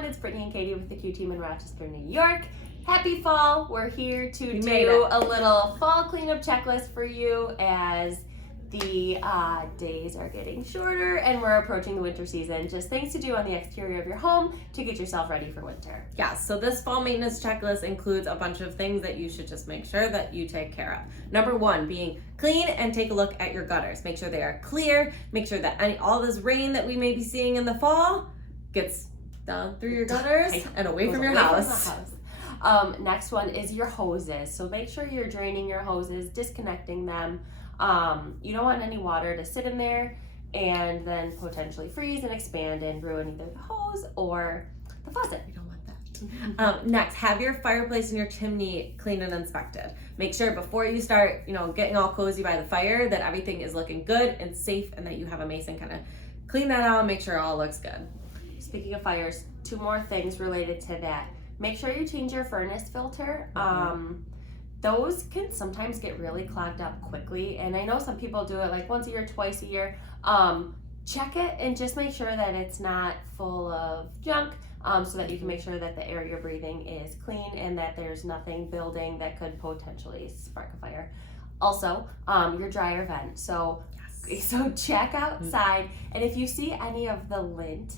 everyone, it's Brittany and Katie with the Q Team in Rochester, New York. Happy fall! We're here to do a little fall cleanup checklist for you as the days are getting shorter and we're approaching the winter season. Just things to do on the exterior of your home to get yourself ready for winter. Yeah, so this fall maintenance checklist includes a bunch of things that you should just make sure that you take care of. Number one, being clean and take a look at your gutters. Make sure they are clear. Make sure that all this rain that we may be seeing in the fall gets down through your gutters and away from your house. Next one is your hoses. So make sure you're draining your hoses, disconnecting them. You don't want any water to sit in there and then potentially freeze and expand and ruin either the hose or the faucet. You don't want that. Next, have your fireplace and your chimney cleaned and inspected. Make sure before you start, getting all cozy by the fire that everything is looking good and safe and that you have a mason kind of clean that out and make sure it all looks good. Speaking of fires, 2 more things related to that. Make sure you change your furnace filter. Those can sometimes get really clogged up quickly, and I know some people do it like once a year, twice a year. Check it and just make sure that it's not full of junk, so that you can make sure that the air you're breathing is clean and that there's nothing building that could potentially spark a fire. Also, your dryer vent. So check outside, and if you see any of the lint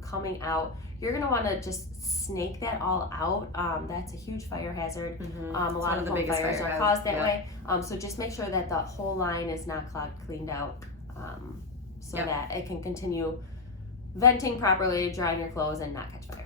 coming out, you're gonna want to just snake that all out. That's a huge fire hazard. A lot of the biggest fires are caused that way. So just make sure that the whole line is not cleaned out, so that it can continue venting properly, drying your clothes, and not catch fire.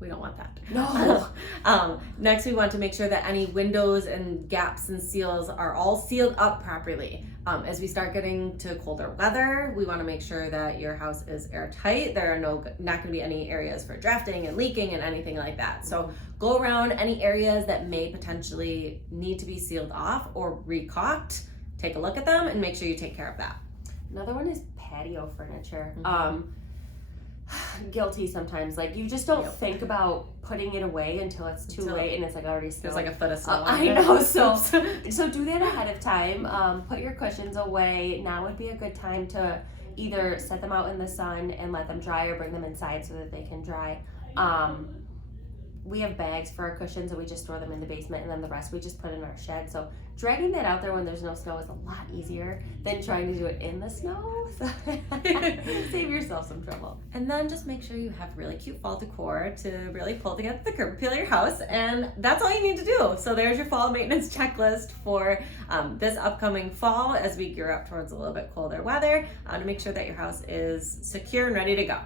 We don't want that. No. Next, we want to make sure that any windows and gaps and seals are all sealed up properly. As we start getting to colder weather, we want to make sure that your house is airtight. There are not going to be any areas for drafting and leaking and anything like that. So go around any areas that may potentially need to be sealed off or recaulked. Take a look at them and make sure you take care of that. Another one is patio furniture. Guilty sometimes. Like you just don't think about putting it away until it's too late and it's like already snowed. There's like a foot of snow. I know. So do that ahead of time. Put your cushions away. Now would be a good time to either set them out in the sun and let them dry, or bring them inside so that they can dry. We have bags for our cushions and we just store them in the basement, and then the rest we just put in our shed. So dragging that out there when there's no snow is a lot easier than trying to do it in the snow. So save yourself some trouble. And then just make sure you have really cute fall decor to really pull together the curb appeal of your house, and that's all you need to do. So there's your fall maintenance checklist for this upcoming fall as we gear up towards a little bit colder weather, to make sure that your house is secure and ready to go.